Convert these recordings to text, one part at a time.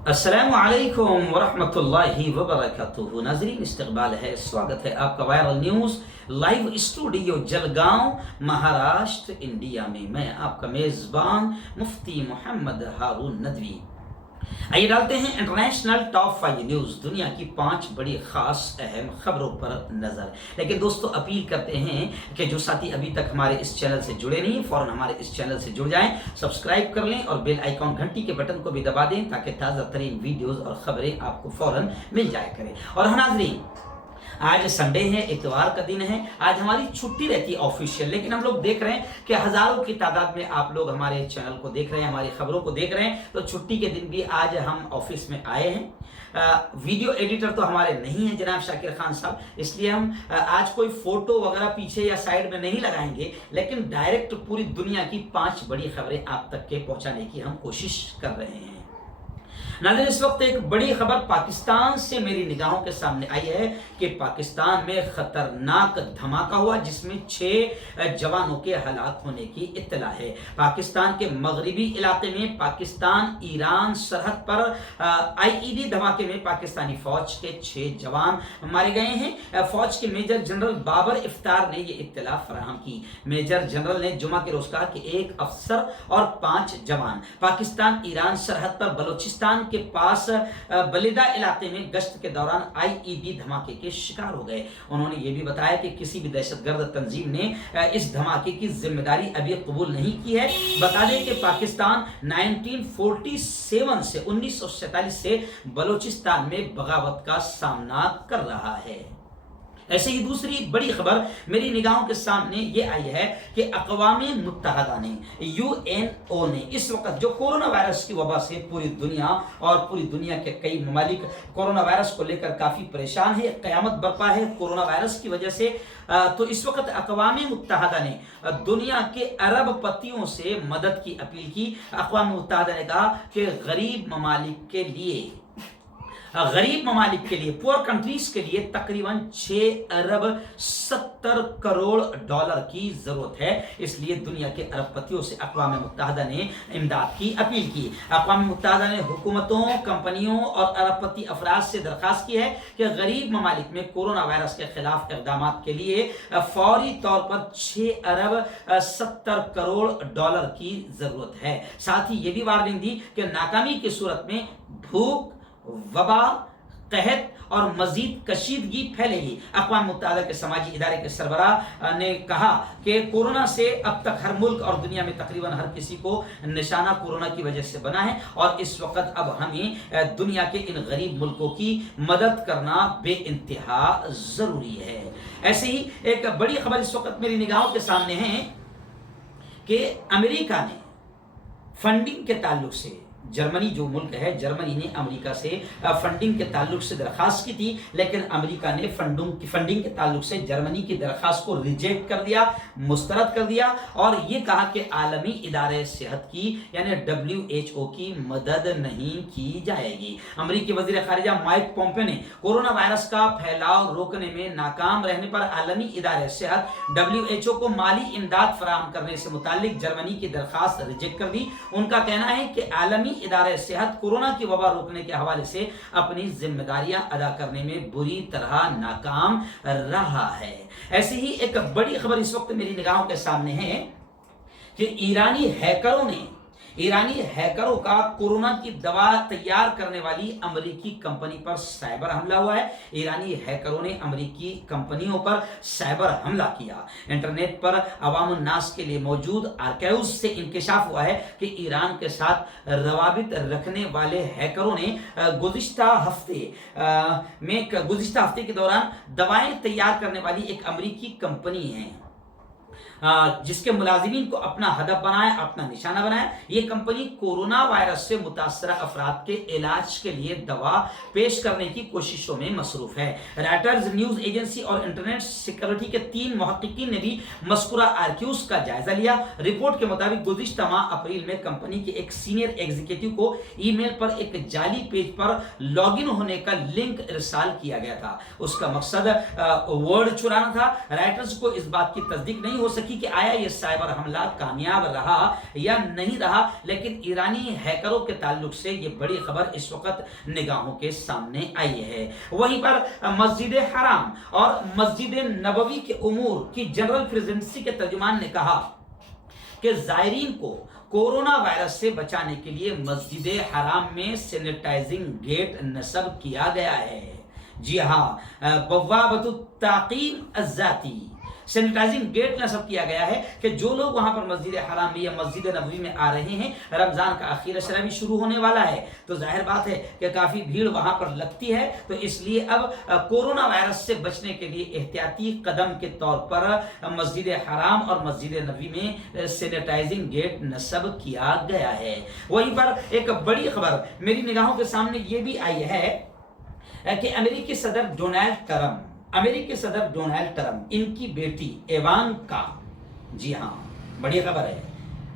अस्सलामु अलैकुम वरहमतुल्लाहि वबरकातुहू। नाज़रीन, इस्तकबाल है, स्वागत है आपका viral news live studio Jalgaon Maharashtra India में। मैं आपका मेज़बान मुफ्ती मोहम्मद हारून नदवी। आइए डालते हैं इंटरनेशनल टॉप 5 न्यूज़, दुनिया की 5 बड़ी खास अहम खबरों पर नज़र। लेकिन दोस्तों, अपील करते हैं कि जो साथी अभी तक हमारे इस चैनल से जुड़े नहीं, फ़ौरन हमारे इस चैनल से जुड़ जाएं, सब्सक्राइब कर लें और बेल आइकॉन घंटी के बटन को भी दबा दें ताकि ताज़ा तरीन वीडियोज़ और ख़बरें आपको फ़ौरन मिल जाया करें। और हाँ नाज़रीन, आज संडे है, इतवार का दिन है, आज हमारी छुट्टी रहती है ऑफिशियल, लेकिन हम लोग देख रहे हैं कि हजारों की तादाद में आप लोग हमारे चैनल को देख रहे हैं, हमारी खबरों को देख रहे हैं। तो छुट्टी के दिन भी आज हम ऑफिस में आए हैं। वीडियो एडिटर तो हमारे नहीं है जनाब शाकिर खान साहब, इसलिए हम आज कोई फोटो वगैरह पीछे या साइड में नहीं लगाएंगे, लेकिन डायरेक्ट पूरी दुनिया की 5 बड़ी खबरें आप तक के पहुंचाने की हम कोशिश कर रहे हैं। नाज़रीन, इस वक्त एक बड़ी खबर पाकिस्तान से मेरी निगाहों के सामने आई है कि पाकिस्तान में खतरनाक धमाका हुआ जिसमें 6 जवानों के हलाक होने की इत्तला है। पाकिस्तान के मगरिबी इलाके में पाकिस्तान ईरान सरहद पर आईईडी धमाके में पाकिस्तानी फौज के 6 जवान मारे गए हैं। फौज के मेजर जनरल बाबर इफ्तार ने यह इत्तला फराहम की। मेजर जनरल ने जुमा के रोज कहा कि 1 अफसर और 5 जवान पाकिस्तान ईरान सरहद पर बलोचिस्तान के पास बलिदा इलाके में गश्त के दौरान आईईडी धमाके के शिकार हो गए। उन्होंने ये भी बताया कि किसी भी दहशतगर्द तंजीम ने इस धमाके की जिम्मेदारी अभी कबूल नहीं की है। बता दें कि पाकिस्तान 1947 से बलोचिस्तान में बगावत का सामना कर रहा है। ऐसे ही दूसरी बड़ी खबर मेरी निगाहों के सामने ये आई है कि अक़वाम मुत्तहदा ने, यूएनओ ने इस वक्त जो कोरोना वायरस की वबा से पूरी दुनिया और पूरी दुनिया के कई ममालिक कोरोना वायरस को लेकर काफ़ी परेशान है, क़यामत बरपा है कोरोना वायरस की वजह से। तो इस वक्त अक़वाम मुत्तहदा ने दुनिया के अरबपतियों से मदद की अपील की। अक़वाम मुत्तहदा ने कहा कि गरीब ममालिक के लिए पुअर कंट्रीज के लिए तकरीबन 6 अरब 70 करोड़ डॉलर की जरूरत है। इसलिए दुनिया के अरबपतियों से अक़वाम मुत्तहदा ने इमदाद की अपील की। अक़वाम मुत्तहदा ने हुकूमतों, कंपनियों और अरबपति अफराद से दरख्वास्त की है कि गरीब ममालिक में कोरोना वायरस के खिलाफ इक़दाम के लिए फौरी तौर पर 6 अरब 70 करोड़ डॉलर की जरूरत है। साथ ही ये भी वार्निंग दी कि नाकामी की सूरत में भूख, वबा, कहत और मजीद कशीदगी फैलेगी। अक़वाम मुत्तहदा के समाजी इदारे के सरबराह ने कहा कि कोरोना से अब तक हर मुल्क और दुनिया में तकरीबन हर किसी को निशाना कोरोना की वजह से बना है और इस वक्त अब हमें दुनिया के इन गरीब मुल्कों की मदद करना बेइंतहा ज़रूरी है। ऐसे ही एक बड़ी खबर इस वक्त मेरी निगाहों के सामने है कि अमेरिका ने फंडिंग के ताल्लुक से, जर्मनी जो मुल्क है, जर्मनी ने अमेरिका से फंडिंग के ताल्लुक से दरख्वास्त की थी, लेकिन अमेरिका ने फंडिंग के ताल्लुक से जर्मनी की दरख्वास्त को रिजेक्ट कर दिया, मुस्तरद कर दिया और ये कहा कि आलमी इदारे सेहत की यानी WHO की मदद नहीं की जाएगी। अमेरिकी वज़ीर ख़ारिजा माइक पोम्पियो ने कोरोना वायरस का फैलाव रोकने में नाकाम रहने पर आलमी इदारे सेहत WHO को माली इमदाद फराहम करने से मुताल्लिक जर्मनी की दरख्वास्त रिजेक्ट कर दी। उनका कहना है कि आलमी इदारे सेहत कोरोना की वबा रोकने के हवाले से अपनी जिम्मेदारियां अदा करने में बुरी तरह नाकाम रहा है। ऐसी ही एक बड़ी खबर इस वक्त मेरी निगाहों के सामने है कि ईरानी हैकरों का कोरोना की दवा तैयार करने वाली अमेरिकी कंपनी पर साइबर हमला हुआ है। ईरानी हैकरों ने अमेरिकी कंपनियों पर साइबर हमला किया। इंटरनेट पर अवाम नास के लिए मौजूद आर्काइव्स से इंकशाफ हुआ है कि ईरान के साथ रवाबित रखने वाले हैकरों ने गुज़िश्ता हफ्ते के दौरान दवाएं तैयार करने वाली एक अमेरिकी कंपनी है जिसके मुलाजिमीन को अपना हदफ बनाया, अपना निशाना बनाया। ये कंपनी कोरोना वायरस से मुतासरा अफराद के इलाज के लिए दवा पेश करने की कोशिशों में मसरूफ है। रॉयटर्स न्यूज एजेंसी और इंटरनेट सिक्योरिटी के 3 मुहक्किकीन ने भी मज़कूरा आर्काइव्स का जायजा लिया। रिपोर्ट के मुताबिक गुज़िश्ता माह अप्रैल में कंपनी के एक सीनियर एग्जीक्यूटिव को ईमेल पर एक जाली पेज पर लॉगिन होने का लिंक इरसाल किया गया था। उसका मकसद वर्ड चुराना था। रॉयटर्स को इस बात की तस्दीक नहीं हो सकी देखी कि आया ये साइबर हमला कामयाब रहा या नहीं रहा, लेकिन ईरानी हैकरों के ताल्लुक से ये बड़ी खबर इस वक्त निगाहों के सामने आई है। वहीं पर मस्जिद हराम और मस्जिद नबवी के उमूर की जनरल प्रेसिडेंसी के तर्जुमान ने कहा कि जायरीन को कोरोना वायरस से बचाने के लिए मस्जिद हराम में सैनिटाइजिंग गेट नस्ब किया गया है। जी हाँ, बवाबतु ताकीम अज़्ज़ाती सैनिटाइजिंग गेट नस्ब किया गया है कि जो लोग वहां पर मस्जिद हराम में या मस्जिद नबवी में आ रहे हैं, रमजान का आखिर अशरा भी शुरू होने वाला है, तो जाहिर बात है कि काफी भीड़ वहां पर लगती है। तो इसलिए अब कोरोना वायरस से बचने के लिए एहतियाती कदम के तौर पर मस्जिद हराम और मस्जिद नबवी में सैनिटाइजिंग गेट नस्ब किया गया है। वहीं पर एक बड़ी खबर मेरी निगाहों के सामने ये भी आई है कि अमेरिकी सदर डोनाल्ड ट्रंप इनकी बेटी इवांका, जी हाँ बड़ी खबर है,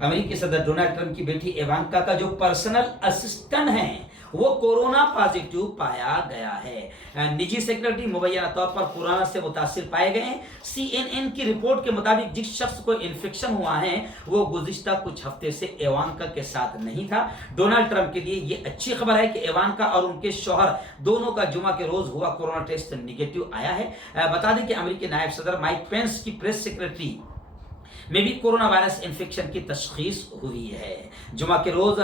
अमेरिकी सदर डोनाल्ड ट्रंप की बेटी इवांका का जो पर्सनल असिस्टेंट है वो कोरोना पॉजिटिव पाया गया है। निजी सेक्रेटरी मुबैना तौर पर कोरोना से मुतासिर पाए गए हैं। CNN की रिपोर्ट के मुताबिक जिस शख्स को इन्फेक्शन हुआ है वो गुज़िश्ता कुछ हफ्ते से इवांका के साथ नहीं था। डोनाल्ड ट्रंप के लिए ये अच्छी खबर है कि इवांका और उनके शौहर दोनों का जुमा के रोज हुआ कोरोना टेस्ट निगेटिव आया है। बता दें कि अमेरिकी नायब सदर माइक पेंस की प्रेस सेक्रेटरी में भी कोरोना वायरस इन्फेक्शन की तशखीस हुई है। जुमा के रोज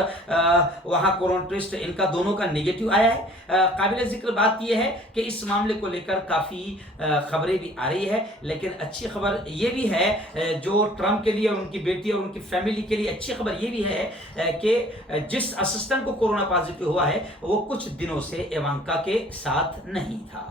वहां कोरोना टेस्ट इनका दोनों का निगेटिव आया है। काबिल जिक्र बात यह है कि इस मामले को लेकर काफ़ी खबरें भी आ रही है, लेकिन अच्छी खबर ये भी है जो ट्रंप के लिए और उनकी बेटी और उनकी फैमिली के लिए अच्छी खबर ये भी है कि जिस असिस्टेंट को कोरोना पॉजिटिव हुआ है वो कुछ दिनों से इवांका के साथ नहीं था।